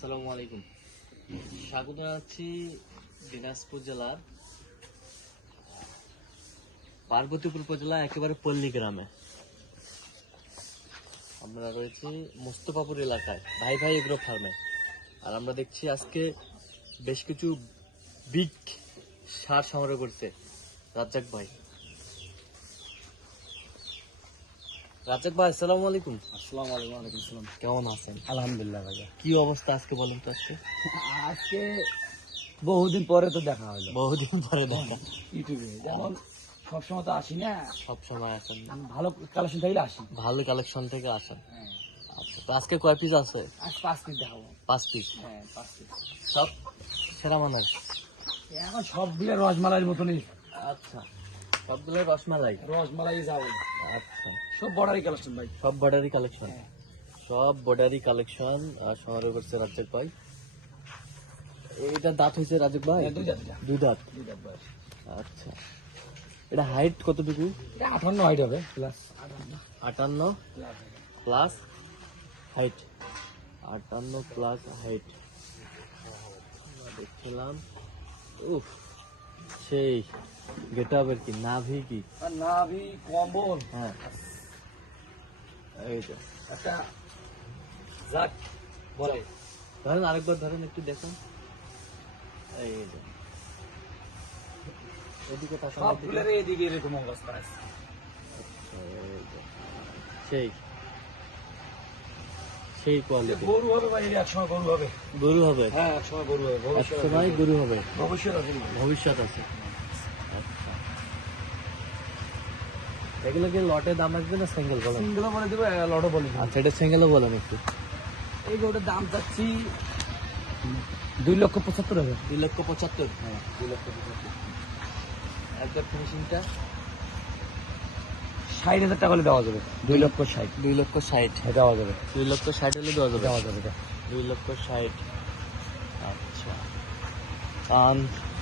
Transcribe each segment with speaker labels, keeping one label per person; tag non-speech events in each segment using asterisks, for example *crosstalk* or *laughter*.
Speaker 1: আসসালামু আলাইকুম। স্বাগত জানাচ্ছি দিনাজপুর জেলার, পার্বতীপুর উপজেলা একেবারে পল্লী গ্রামে। আমরা রয়েছি মোস্তফাপুর এলাকায়, ভাই ভাই এগ্রো ফার্মে। আর আমরা দেখছি আজকে বেশ কিছু বিগ সার সংগ্রহ করছে রাজ্জাক ভাই। রাজ্জাক ভাই আসসালামু আলাইকুম।
Speaker 2: আসসালামু আলাইকুম ওয়ালাইকুম সালাম
Speaker 1: কেমন আছেন?
Speaker 2: আলহামদুলিল্লাহ ভাইয়া।
Speaker 1: কি অবস্থা আজকে বলুন তো আজকে?
Speaker 2: আজকে বহুদিন পরে তো দেখা হলো।
Speaker 1: বহুদিন পরে দেখা।
Speaker 2: ইউটিউবে। যেমন সবসময় তো আসি না।
Speaker 1: সব সময় আসেন
Speaker 2: ভালো কালেকশন থাকলে আসি।
Speaker 1: ভালো কালেকশন থেকে আসেন।
Speaker 2: হ্যাঁ।
Speaker 1: আচ্ছা তো আজকে কয় পিস আছে?
Speaker 2: আজ পাঁচ পিস দেখাবো।
Speaker 1: পাঁচ পিস
Speaker 2: হ্যাঁ পাঁচ পিস
Speaker 1: সব সেরা মানের?
Speaker 2: এখন সবগুলো রসমালাইয়ের মতনই।
Speaker 1: আচ্ছা। সবগুলো রসমালাই।
Speaker 2: রসমালাই যাব।
Speaker 1: আচ্ছা।
Speaker 2: সব বর্ডারি কালেকশন ভাই।
Speaker 1: সব বর্ডারি কালেকশন।
Speaker 2: হ্যাঁ।
Speaker 1: সব বর্ডারি কালেকশন সংগ্রহ করছে রাজ্জাক ভাই। এইটা দাঁত হয়েছে রাজ্জাক ভাই?
Speaker 2: হ্যাঁ, দুই দাঁত এটা।
Speaker 1: আচ্ছা। এটা হাইট কতটুকু?
Speaker 2: এটা আঠান্ন হাইট হবে প্লাস
Speaker 1: আটান্ন প্লাস হাইট আটান্ন প্লাস হাইট দেখছিলাম। উফ সেই। গেট আপের কি নাভি কি?
Speaker 2: নাভি কম্বল।
Speaker 1: হ্যাঁ। এই তো
Speaker 2: একটা যাক বলে।
Speaker 1: ধরেন আরেকবার ধরেন একটু দেখুন। এই যে। এদিকে তাকান
Speaker 2: সবগুলোর এদিকে। এরকম অবস্থা আছে।
Speaker 1: সেই। সেই কোয়ালিটি
Speaker 2: গরু হবে ভাই এক সময় গরু হবে।
Speaker 1: গরু হবে।
Speaker 2: হ্যাঁ এক সময় গরু হবে ভবিষ্যৎ
Speaker 1: এক সময় গরু হবে।
Speaker 2: ভবিষ্যৎ আছে।
Speaker 1: ভবিষ্যৎ আছে। এগুলো কি লটে দাম আসবে না সিঙ্গেল বলেন
Speaker 2: সিঙ্গেল বলে দেবো লটো বলে
Speaker 1: আচ্ছা এটা সিঙ্গেলও বলেন একটু
Speaker 2: এই গরুটার দাম চাচ্ছি দুই লক্ষ পঁচাত্তর হাজার।
Speaker 1: দুই লক্ষ পঁচাত্তর
Speaker 2: হ্যাঁ দুই লক্ষ পঁচাত্তর।
Speaker 1: একবার ফিনিশিংটা
Speaker 2: ষাট হাজার টাকা হলে দেওয়া যাবে। দুই লক্ষ ষাট।
Speaker 1: দুই লক্ষ ষাট।
Speaker 2: হ্যাঁ দেওয়া যাবে।
Speaker 1: দুই লক্ষ ষাট হলে দেওয়া যাবে।
Speaker 2: দেওয়া যাবে।
Speaker 1: দুই লক্ষ ষাট। আচ্ছা।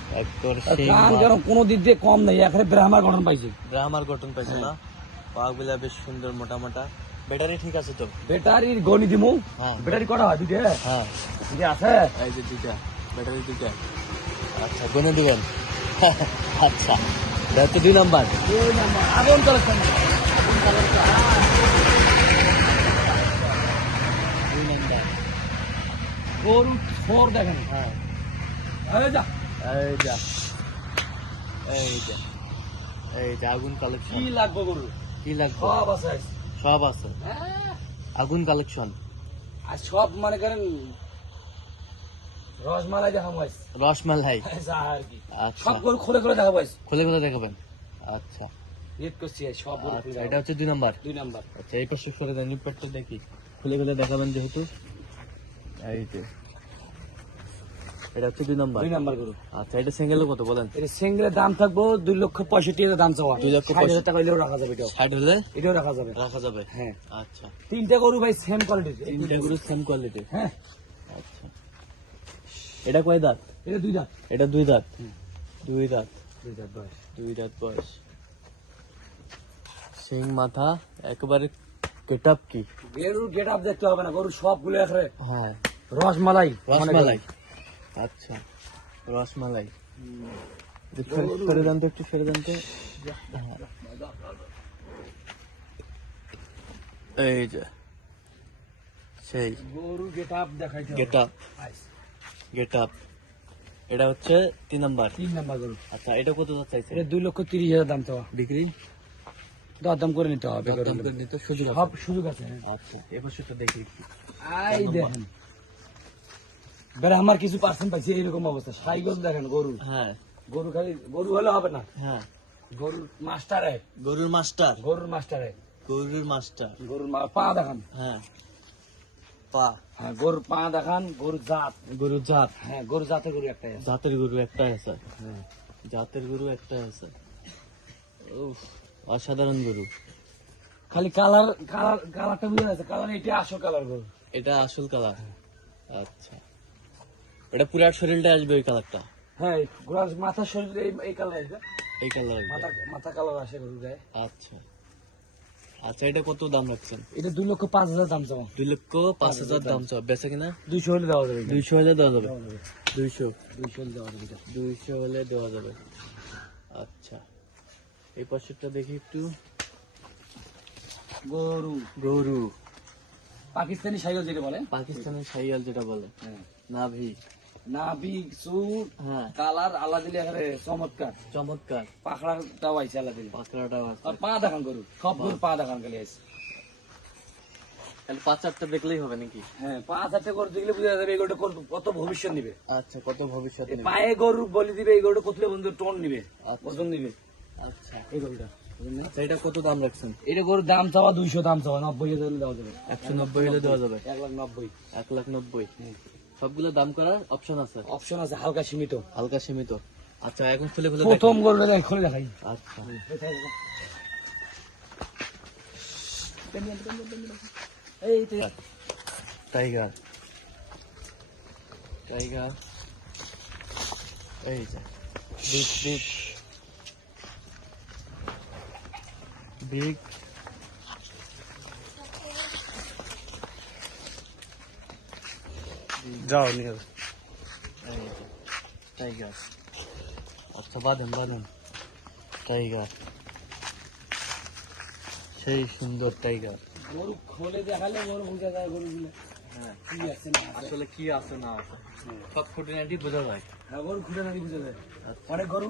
Speaker 1: কান
Speaker 2: দিক দিয়ে কম নেই এখানে ব্রাহ্মার গঠন পাইছে।
Speaker 1: গ্রামার গঠন পাইছে না। পাগুলা বেশ সুন্দর মোটা মোটা ব্যাটারি ঠিক আছে তো?
Speaker 2: ব্যাটারির গণি দিমু।
Speaker 1: হ্যাঁ।
Speaker 2: ব্যাটারি কটা হয় দুইটা?
Speaker 1: হ্যাঁ।
Speaker 2: দুইটা আছে?
Speaker 1: এই যে দুইটা। ব্যাটারি দুইটা। আচ্ছা গুনে দিবেন। *laughs* আচ্ছা। এটা দুই নাম্বার।
Speaker 2: দুই নাম্বার। আগুন কালেকশন গরু ফোর দেখেন।
Speaker 1: হ্যাঁ।
Speaker 2: যা।
Speaker 1: এই যা। এই যা। এই যে আগুন কালেকশন
Speaker 2: কি লাগবে গরু?
Speaker 1: কি লাগবে?
Speaker 2: সব আছে
Speaker 1: সব আছে।
Speaker 2: হ্যাঁ।
Speaker 1: আগুন কালেকশন
Speaker 2: আর সব মনে করেন রসমালাই দেখা পাইছ
Speaker 1: রসমালাই?
Speaker 2: যা আর কি।
Speaker 1: আচ্ছা।
Speaker 2: সব গরু খুলে খুলে দেখা পাইছ
Speaker 1: খুলে খুলে দেখাবেন। আচ্ছা।
Speaker 2: রেট করছি সব গরু
Speaker 1: আচ্ছা এটা হচ্ছে দুই নাম্বার?
Speaker 2: দুই নাম্বার।
Speaker 1: আচ্ছা এই পাশে সরে দেন পেটটা দেখি। খুলে খুলে দেখাবেন যেহেতু। এই যে। এটা হচ্ছে দুই নাম্বার।
Speaker 2: দুই নাম্বার গরু।
Speaker 1: আচ্ছা এটা সিঙ্গেল কত বলেন?
Speaker 2: এটা সিঙ্গেলের দাম থাকব দুই লক্ষ পঁয়ষট্টি হাজার দাম চাওয়া।
Speaker 1: দুই লক্ষ
Speaker 2: ষাট হাজার টাকা হইলেও রাখা যাবে এটাও।
Speaker 1: ষাট হলে
Speaker 2: এটাও রাখা যাবে।
Speaker 1: রাখা যাবে?
Speaker 2: হ্যাঁ।
Speaker 1: আচ্ছা।
Speaker 2: তিনটা গরু ভাই সেম কোয়ালিটির
Speaker 1: তিনটা গরু সেম কোয়ালিটি
Speaker 2: হ্যাঁ।
Speaker 1: আচ্ছা। এটা কয় দাঁত?
Speaker 2: এটা দুই দাঁত।
Speaker 1: এটা দুই দাঁত? দুই দাঁত।
Speaker 2: দুই দাঁত বয়স।
Speaker 1: দুই দাঁত বয়স। সিং মাথা একেবারে কেটাপ কি?
Speaker 2: গরুর গেট আপ দেখতে হবে না গরু সবগুলো এখানে
Speaker 1: হ্যাঁ।
Speaker 2: রসমালাই।
Speaker 1: রসমালাই। আচ্ছা রসমালাই। একটু তো তো। হ্যাঁ। এই যে সেই
Speaker 2: গরু গেট আপ দেখাইতে
Speaker 1: গেট আপ গেট আপ এটা হচ্ছে তিন নাম্বার।
Speaker 2: তিন নাম্বার গরু।
Speaker 1: আচ্ছা এটা কত দাঁত চাইছে
Speaker 2: এটা দুই লক্ষ তিরিশ হাজার দাম চাওয়া
Speaker 1: ডিগ্রি
Speaker 2: দরদাম করে নিতে হবে
Speaker 1: দরদাম করে নিতে সুযোগ।
Speaker 2: সব সুযোগ আছে।
Speaker 1: আচ্ছা এবার সেটা দেখি।
Speaker 2: আই দেখেন। বেড়ে আমার কিছু পার্সেন্ট পাইছে এইরকম অবস্থা। সাই গরু দেখেন গরু
Speaker 1: হ্যাঁ।
Speaker 2: গরু খালি গরু হলে হবে না।
Speaker 1: হ্যাঁ।
Speaker 2: গরুর মাস্টার। এক
Speaker 1: গরুর মাস্টার।
Speaker 2: গরুর মাস্টার। এক
Speaker 1: গরুর মাস্টার।
Speaker 2: গরুর মা- পা দেখান।
Speaker 1: হ্যাঁ। পা।
Speaker 2: হ্যাঁ গরুর পা দেখান গরুর জাত।
Speaker 1: গরুর জাত।
Speaker 2: হ্যাঁ গরু জাতের গরু একটাই আছে।
Speaker 1: জাতের গরু একটাই আছে।
Speaker 2: হ্যাঁ
Speaker 1: জাতের গরু একটাই আছে। উফ, অসাধারণ গরু।
Speaker 2: খালি কালার কালার কালারটা বুঝে আছে কালার এটা আসল কালার গরু।
Speaker 1: এটা আসল কালার। আচ্ছা। এটা পুরাট শরীরটা আসবে ওই কালারটা।
Speaker 2: হ্যাঁ ঘোড়ার মাথার শরীরে এই- এই কালার আছে
Speaker 1: এই কালার
Speaker 2: মাথা মাথা কালার আসে গরু গায়ে।
Speaker 1: আচ্ছা। আচ্ছা এটা কত দাম রাখছেন?
Speaker 2: এটা দুই লক্ষ পাঁচ হাজার দাম চাও
Speaker 1: দুই লক্ষ পাঁচ হাজার দাম চাও বেচা কিনা?
Speaker 2: দুইশো হলে দেওয়া যাবে।
Speaker 1: দুইশো হলে দেওয়া যাবে। দুইশো।
Speaker 2: দুইশো হলে দেওয়া যাবে।
Speaker 1: দুইশো হলে দেওয়া যাবে। আচ্ছা। এই পাশেরটা দেখি একটু।
Speaker 2: গরু।
Speaker 1: গরু।
Speaker 2: পাকিস্তানি সাইকেল যেটা বলে।
Speaker 1: পাকিস্তানি সাইয়াল যেটা বলে।
Speaker 2: হ্যাঁ।
Speaker 1: নাভি
Speaker 2: নাভি
Speaker 1: হ্যাঁ।
Speaker 2: কালার আল্লাহ দিলে এখানে চমৎকার।
Speaker 1: চমৎকার।
Speaker 2: পাখড়াটাও আইছে আল্লাহ দিলে।
Speaker 1: পাকড়াটাও আছে
Speaker 2: আর পা দেখান গরু সব গরু পা দেখান খালি আছে
Speaker 1: তাহলে পাঁচ চারটা দেখলেই হবে নাকি?
Speaker 2: হ্যাঁ পাঁচ হাজার গরু দেখলে বুঝা যাবে এই গরুটা কত- ভবিষ্যৎ নিবে।
Speaker 1: আচ্ছা কত ভবিষ্যতে
Speaker 2: এই পায়ে গরু বলি দিবে এই গরুটা কতলে বন্ধু টোন নিবে
Speaker 1: আচ্ছা।
Speaker 2: ওজন নিবে।
Speaker 1: আচ্ছা।
Speaker 2: এই গরুটা?
Speaker 1: আচ্ছা এটা কত দাম রাখছেন?
Speaker 2: এটা গরুর দাম চাওয়া দুইশো দাম চাওয়া নব্বই হাজার দেওয়া যাবে।
Speaker 1: একশো নব্বই হলে দেওয়া যাবে।
Speaker 2: এক লাখ নব্বই।
Speaker 1: এক লাখ নব্বই। সবগুলো দাম করার অপশন আছে?
Speaker 2: অপশন আছে হালকা সীমিত।
Speaker 1: হালকা সীমিত। আচ্ছা এখন খুলে খুলে
Speaker 2: প্রথম। গরুটা দেখ, খুলে দেখাই।
Speaker 1: আচ্ছা।
Speaker 2: এই
Speaker 1: টাইগার। টাইগার। এই যে বিগ বিগ। বিগ।
Speaker 2: যাও নিয়ে
Speaker 1: টাইগার আচ্ছা বাঁধেন বাঁধেন টাইগার সেই সুন্দর টাইগার
Speaker 2: গরু খোলে দেখালে গরু বুঝা যায় গরুগুলো।
Speaker 1: হ্যাঁ।
Speaker 2: কি আছে না
Speaker 1: আসলে কি আছে না আছে? সব খুঁটিনাটি বোঝা যায়।
Speaker 2: হ্যাঁ গরু খুলে নাকি বুঝা যায়।
Speaker 1: আচ্ছা।
Speaker 2: অনেক গরু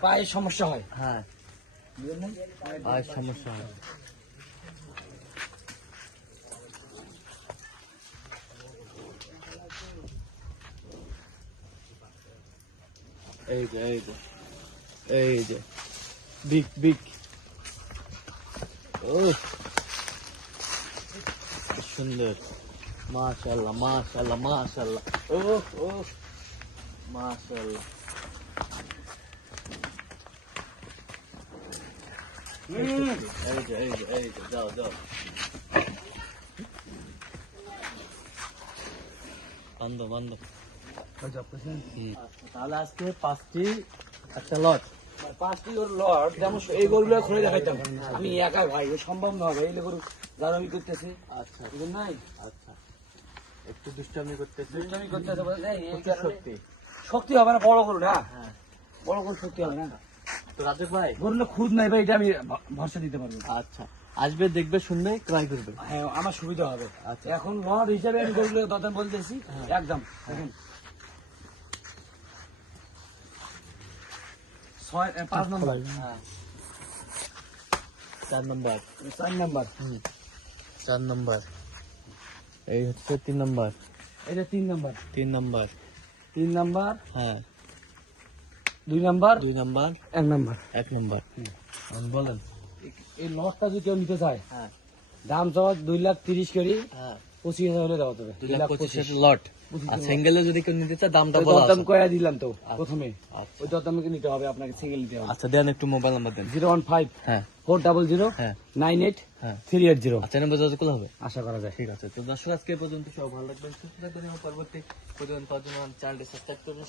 Speaker 2: পায়ে সমস্যা হয়।
Speaker 1: হ্যাঁ।
Speaker 2: বুঝলেন? না? পায়ে
Speaker 1: সমস্যা হয়। এই যে এই যে এই যে বিগ বিগ ও কি সুন্দর মাশাল্লাহ মাশাল্লাহ মাশাল্লাহ ও ও মাশাল্লাহ
Speaker 2: হুম।
Speaker 1: এই যে এই তাহলে আজকে পাঁচটি একটা লট।
Speaker 2: পাঁচটি লট যেমন এই গরুগুলো খুলে দেখাইতাম। আমি একা ভাই সম্ভব না ভাই এই গরু দাঁড়ামি করতেছে।
Speaker 1: আচ্ছা।
Speaker 2: নাই
Speaker 1: আচ্ছা। একটু দুষ্টামি করতেছে।
Speaker 2: দাঁড়ামি করতেছে
Speaker 1: শক্তি।
Speaker 2: শক্তি হবে না বড় গরু না?
Speaker 1: হ্যাঁ।
Speaker 2: বড় গরু শক্তি হবে না?
Speaker 1: তো রাজক ভাই?
Speaker 2: গরুটা খুদ নাই ভাই এটা আমি ভরসা দিতে পারব।
Speaker 1: আচ্ছা। আসবে দেখবে শুনবে ক্রয় করবে।
Speaker 2: হ্যাঁ আমার সুবিধা হবে।
Speaker 1: আচ্ছা।
Speaker 2: এখন লট হিসাবে আমি গরুগুলো দাদা বলতেছি। একদম। ছয় পাঁচ নম্বর
Speaker 1: হ্যাঁ চার নম্বর
Speaker 2: চার নম্বর
Speaker 1: হুম চার নম্বর এই হচ্ছে তিন নম্বর
Speaker 2: এটা তিন নম্বর
Speaker 1: তিন নম্বর
Speaker 2: তিন নম্বর
Speaker 1: হ্যাঁ
Speaker 2: দুই নম্বর
Speaker 1: দুই নম্বর
Speaker 2: এক নম্বর
Speaker 1: এক নম্বর বলেন
Speaker 2: এই লটটা যদি কেউ নিতে চায়
Speaker 1: হ্যাঁ।
Speaker 2: দাম চাওয়া দুই লাখ তিরিশ করি
Speaker 1: হ্যাঁ।
Speaker 2: পঁচিশ হাজার হলে দেওয়া যাবে।
Speaker 1: দুই লাখ পঁচিশের লট। আর সিঙ্গেলে যদি কেউ নিতে চায় দামটা বলা
Speaker 2: দরদাম কয়া দিলাম তো প্রথমে।
Speaker 1: আচ্ছা।
Speaker 2: ওই দরদামকে নিতে হবে আপনাকে সিঙ্গেল নিতে হবে।
Speaker 1: আচ্ছা দেন একটু মোবাইল নাম্বার দেন।
Speaker 2: জিরো ওয়ান ফাইভ
Speaker 1: হ্যাঁ।
Speaker 2: ফোর ডাবল জিরো
Speaker 1: হ্যাঁ।
Speaker 2: নাইন এইট
Speaker 1: হ্যাঁ।
Speaker 2: Three eight zero.
Speaker 1: আচ্ছা নম্বর যোগাযোগ হবে?
Speaker 2: আশা করা যায়।
Speaker 1: ঠিক আছে তো দর্শক আজকে পর্যন্ত সব ভালো লাগবে সুস্থ থাকবেন এবং পরবর্তী প্রতিদিন পাওয়ার জন্য চ্যানেলটি সাবস্ক্রাইব করবেন